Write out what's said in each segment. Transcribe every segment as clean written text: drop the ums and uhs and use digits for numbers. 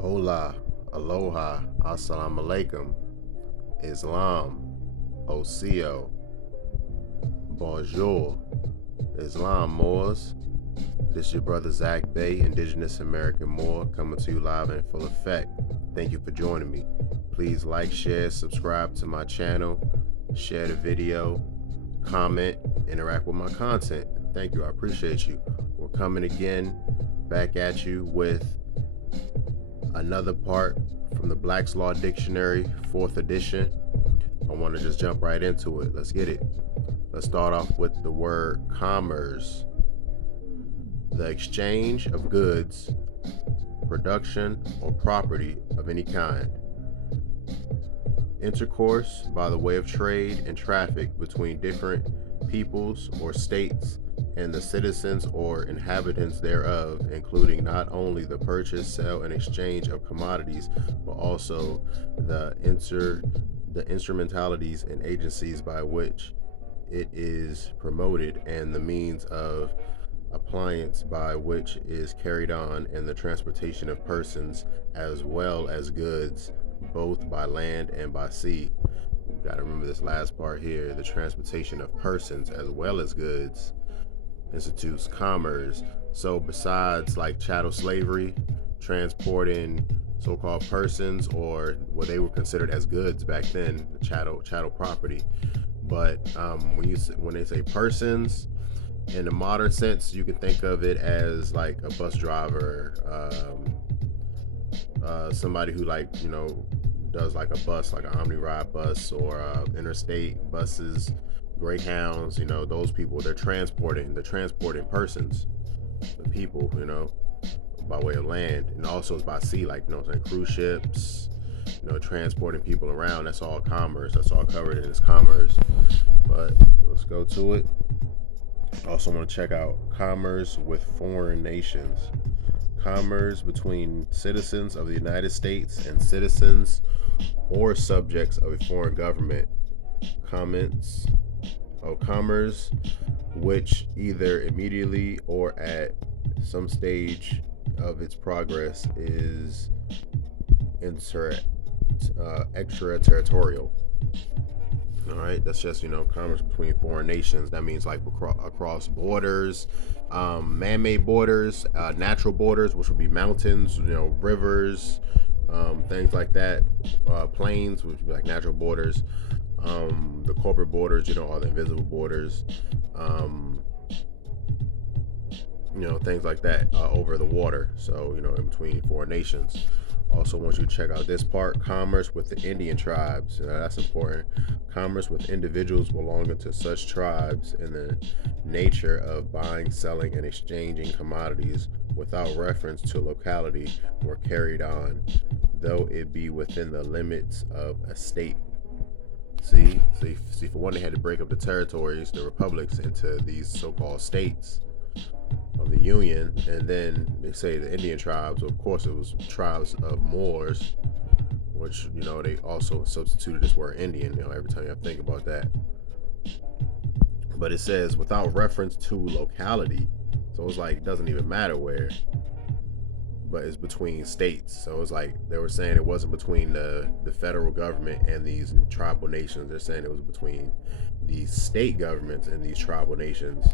Hola, aloha, assalamu alaikum, Islam, Osio, bonjour, Islam Moors. This is your brother Tarik Bey, Indigenous American Moor, coming to you live and in full effect. Thank you for joining me. Please like, share, subscribe to my channel, share the video, comment, interact with my content. Thank you, I appreciate you. We're coming again, back at you with another part from the Black's Law Dictionary, 4th edition. I want to just jump right into it. Let's get it. Let's start off with the word commerce. The exchange of goods, production, or property of any kind. Intercourse by the way of trade and traffic between different peoples or states and the citizens or inhabitants thereof, including not only the purchase, sale, and exchange of commodities, but also the instrumentalities and agencies by which it is promoted, and the means of appliance by which is carried on, and the transportation of persons as well as goods, both by land and by sea. You got to remember this last part here: the transportation of persons as well as goods institutes commerce. So besides like chattel slavery, transporting so-called persons, or what they were considered as goods back then, the chattel property. But when they say persons, in the modern sense, you can think of it as like a bus driver, somebody who does like a bus, like an Omni Ride bus, or interstate buses, Greyhounds. Those people, they're transporting persons, the people, by way of land, and also it's by sea, like cruise ships. Transporting people around. That's all commerce. That's all covered in this commerce. But let's go to it. I also want to check out commerce with foreign nations. Commerce between citizens of the United States and citizens or subjects of a foreign government. Commerce which either immediately or at some stage of its progress is extraterritorial. All right, that's just commerce between foreign nations. That means like across borders, man-made borders, natural borders, which would be mountains, rivers, things like that, plains, which would be like natural borders, the corporate borders, all the invisible borders, things like that, over the water. So in between foreign nations. Also want you to check out this part: commerce with the Indian tribes. That's important. Commerce with individuals belonging to such tribes in the nature of buying, selling, and exchanging commodities without reference to locality were carried on, though it be within the limits of a state. See, for one, they had to break up the territories, the republics, into these so-called states of the Union. And then they say the Indian tribes. Of course, it was tribes of Moors, which they also substituted this word Indian. Every time you have to think about that. But it says without reference to locality, so it's like it doesn't even matter where, but it's between states. So it's like they were saying it wasn't between the federal government and these tribal nations. They're saying it was between these state governments and these tribal nations.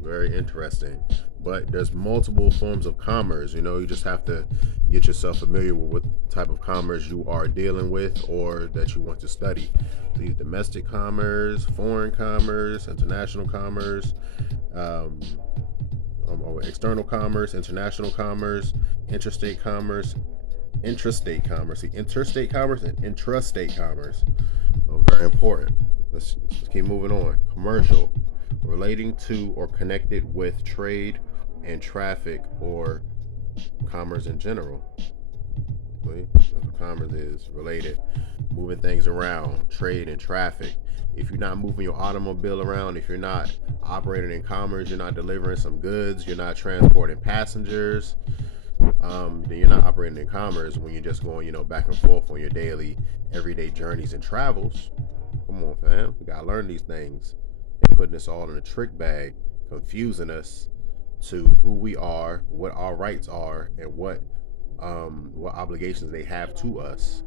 Very interesting. But there's multiple forms of commerce. You just have to get yourself familiar with what type of commerce you are dealing with or that you want to study. So domestic commerce, foreign commerce, international commerce, external commerce, international commerce, interstate commerce, intrastate commerce. See, interstate commerce and intrastate commerce. Very important. Let's keep moving on. Commercial, relating to or connected with trade and traffic or commerce in general. That's what commerce is: related, moving things around, trade and traffic. If you're not moving your automobile around, if you're not operating in commerce, you're not delivering some goods, you're not transporting passengers, then you're not operating in commerce. When you're just going, back and forth on your daily, everyday journeys and travels. Come on, fam. We gotta learn these things. They're putting us all in a trick bag, confusing us to who we are, what our rights are, and what what obligations they have to us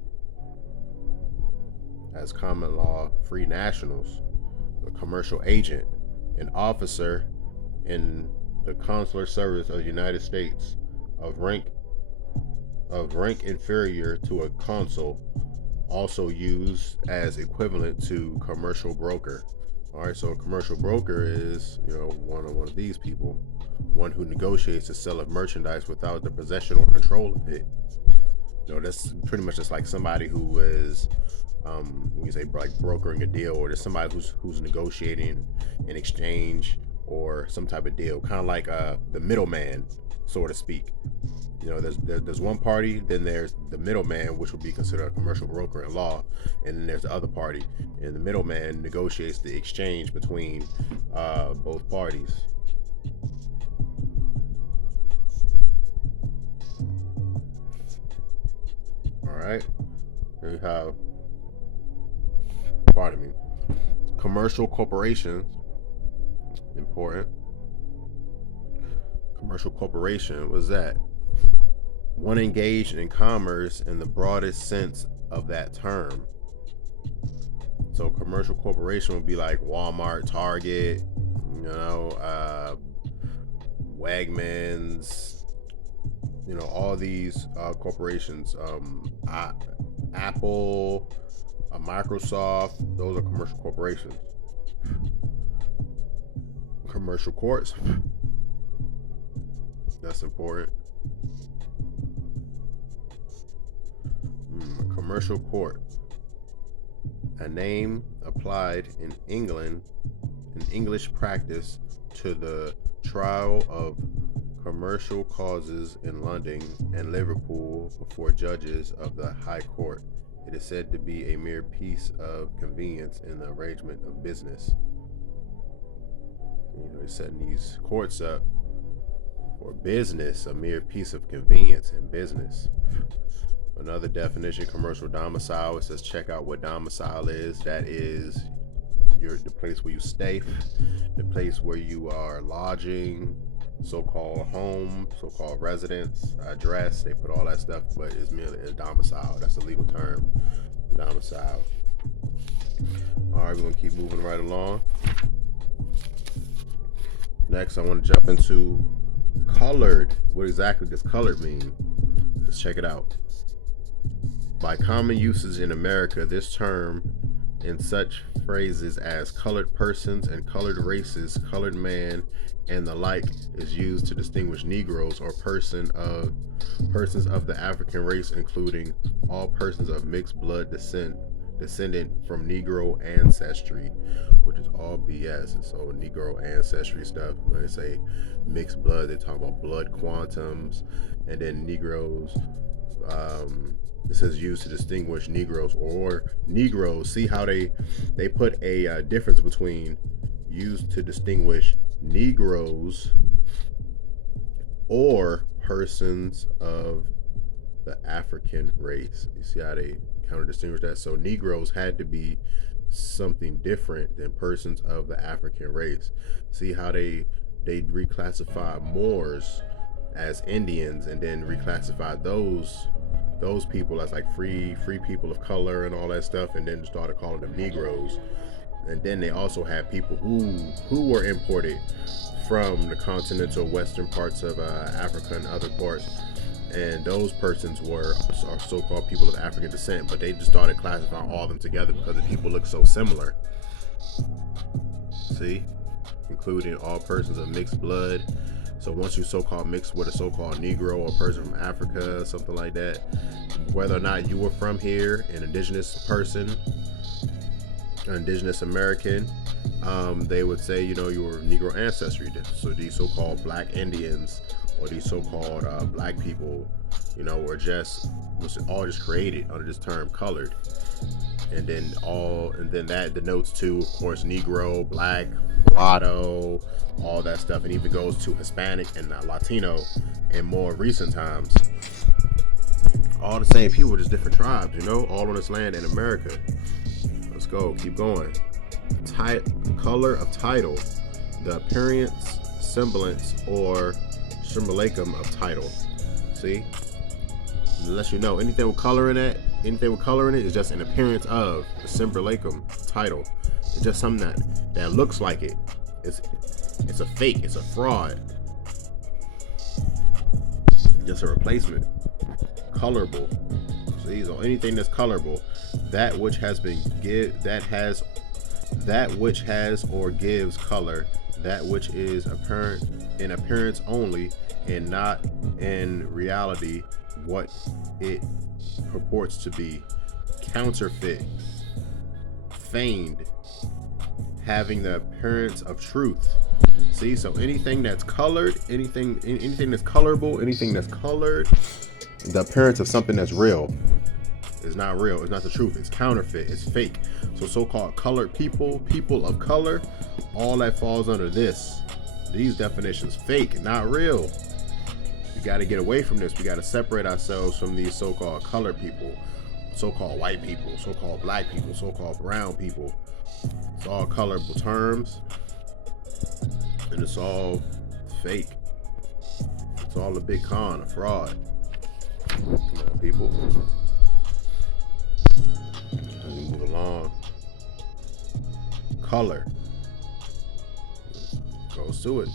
as common law free nationals, a commercial agent, an officer in the consular service of the United States of rank inferior to a consul, also used as equivalent to commercial broker. All right, so a commercial broker is, one of these people, one who negotiates the sale of merchandise without the possession or control of it. That's pretty much just like somebody who is, when you say like brokering a deal, or there's somebody who's negotiating an exchange or some type of deal, kind of like the middleman, so to speak. There's one party, then there's the middleman, which would be considered a commercial broker in law, and then there's the other party, and the middleman negotiates the exchange between both parties. All right, here we have, pardon me, commercial corporations. Important. Commercial corporation was that one engaged in commerce in the broadest sense of that term. So commercial corporation would be like Walmart, Target, Wegmans, all these corporations, Apple, Microsoft, those are commercial corporations. Commercial courts, that's important. Commercial court, a name applied in England, in English practice, to the trial of commercial causes in London and Liverpool before judges of the High Court. It is said to be a mere piece of convenience in the arrangement of business. They're setting these courts up for business, a mere piece of convenience in business. Another definition, commercial domicile. It says check out what domicile is. That is the place where you stay, the place where you are lodging, so-called home, so-called residence, address. They put all that stuff, but it's merely a domicile. That's a legal term, domicile. All right, we're gonna keep moving right along. Next, I want to jump into colored. What exactly does colored mean? Let's check it out. By common usage in America, this term in such phrases as colored persons and colored races, colored man, and the like is used to distinguish Negroes or persons of the African race, including all persons of mixed blood descendant from Negro ancestry, which is all BS. And so Negro ancestry stuff, when they say mixed blood, they talk about blood quantums, and then Negroes. It says used to distinguish Negroes or Negroes. See how they put a difference between used to distinguish Negroes or persons of the African race. You see how they counter distinguish that? So Negroes had to be something different than persons of the African race. See how they reclassify Moors as Indians, and then reclassify those people as like free people of color and all that stuff, and then started calling them Negroes. And then they also had people who were imported from the continental western parts of Africa and other parts, and those persons are so-called people of African descent, but they just started classifying all of them together because the people look so similar. See, including all persons of mixed blood. So once you so-called mixed with a so-called Negro or person from Africa, something like that, whether or not you were from here, an indigenous person, an indigenous American, they would say, you were Negro ancestry. So these so-called black Indians or these so-called black people, were was all just created under this term colored. And then that denotes to, of course, Negro, black, mulatto, all that stuff, and even goes to Hispanic and Latino in more recent times. All the same people, just different tribes, all on this land in America. Let's go, keep going. Color of title, the appearance, semblance, or simulacrum of title. See? lets you know anything with color in it. Anything with color in it is just an appearance of the Simberlacum title. It's just something that looks like it. It's a fake. It's a fraud. Just a replacement. Colorable. See, so anything that's colorable, that which has or gives color, that which is apparent in appearance only and not in reality what it purports to be, counterfeit, feigned, having the appearance of truth. See, so anything that's colored, anything that's colorable, anything that's colored, the appearance of something that's real is not real. It's not the truth. It's counterfeit. It's fake. So so-called colored people, people of color, all that falls under these definitions. Fake, not real. We got to get away from this. We got to separate ourselves from these so-called colored people, so-called white people, so-called black people, so-called brown people. It's all colorable terms, and it's all fake. It's all a big con, a fraud. Come on, people. As we move along. Color. Goes to it.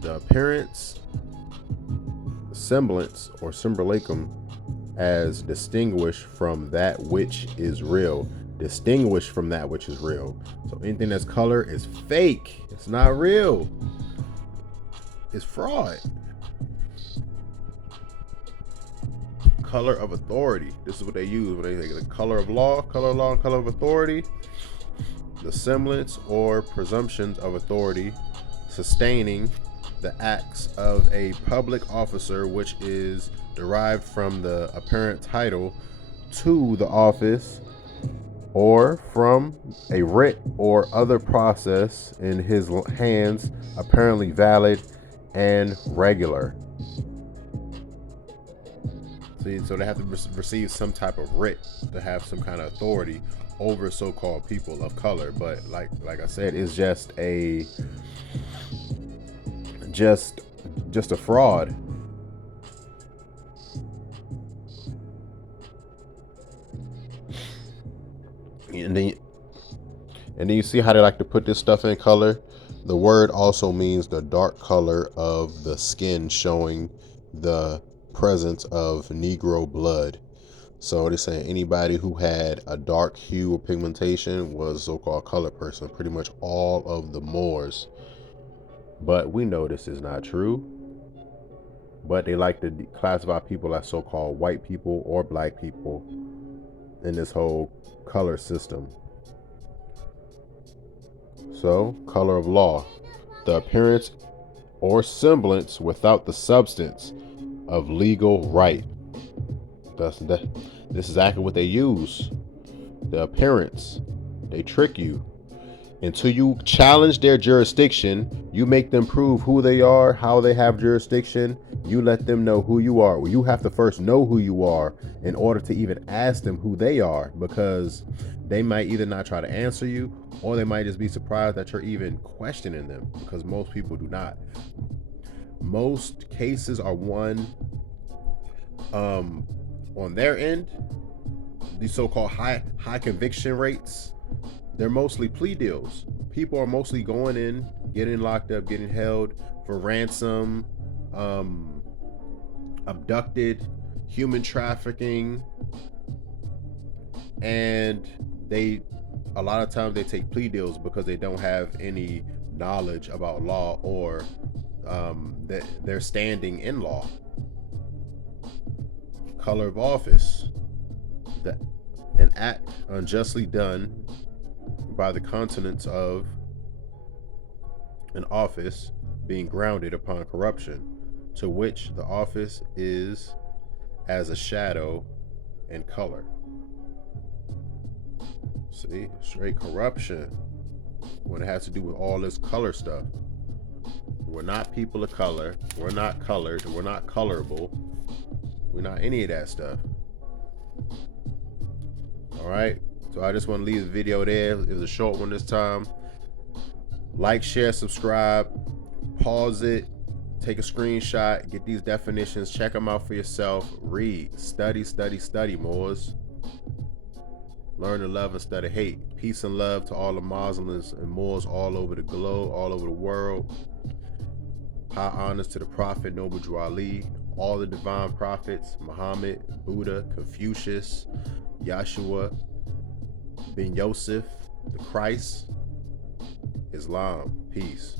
The appearance, semblance, or Simberlacum as distinguished from that which is real. Distinguished from that which is real. So anything that's color is fake. It's not real. It's fraud. Color of authority. This is what they use when they say the color of law, and color of authority. The semblance or presumptions of authority sustaining the acts of a public officer, which is derived from the apparent title to the office or from a writ or other process in his hands, apparently valid and regular. See, so they have to receive some type of writ to have some kind of authority over so-called people of color. But like I said, it's just a fraud. And then you see how they like to put this stuff in color. The word also means the dark color of the skin, showing the presence of Negro blood. So they're saying anybody who had a dark hue or pigmentation was a so-called colored person, pretty much all of the Moors. But we know this is not true. But they like to classify people as so-called white people or black people in this whole color system. So, color of law, the appearance or semblance without the substance of legal right. This is exactly what they use. The appearance. They trick you. Until you challenge their jurisdiction, you make them prove who they are, how they have jurisdiction. You let them know who you are. Well, you have to first know who you are in order to even ask them who they are, because they might either not try to answer you, or they might just be surprised that you're even questioning them, because most people do not. Most cases are won on their end. These so-called high conviction rates, they're mostly plea deals. People are mostly going in, getting locked up, getting held for ransom, abducted, human trafficking, and a lot of times they take plea deals because they don't have any knowledge about law or their standing in law. Color of office. An act unjustly done by the countenance of an office being grounded upon corruption, to which the office is as a shadow and color. See, straight corruption when it has to do with all this color stuff. We're not people of color. We're not colored. We're not colorable. We're not any of that stuff. All right. So I just want to leave the video there. It was a short one this time. Like, share, subscribe, pause it, take a screenshot, get these definitions, check them out for yourself, read, study, Moors. Learn to love instead of hate. Peace and love to all the Muslims and Moors all over the globe, all over the world. High honors to the Prophet Noble Drew Ali, all the divine prophets, Muhammad, Buddha, Confucius, Yahshua, Ben Yosef, the Christ, Islam. Peace.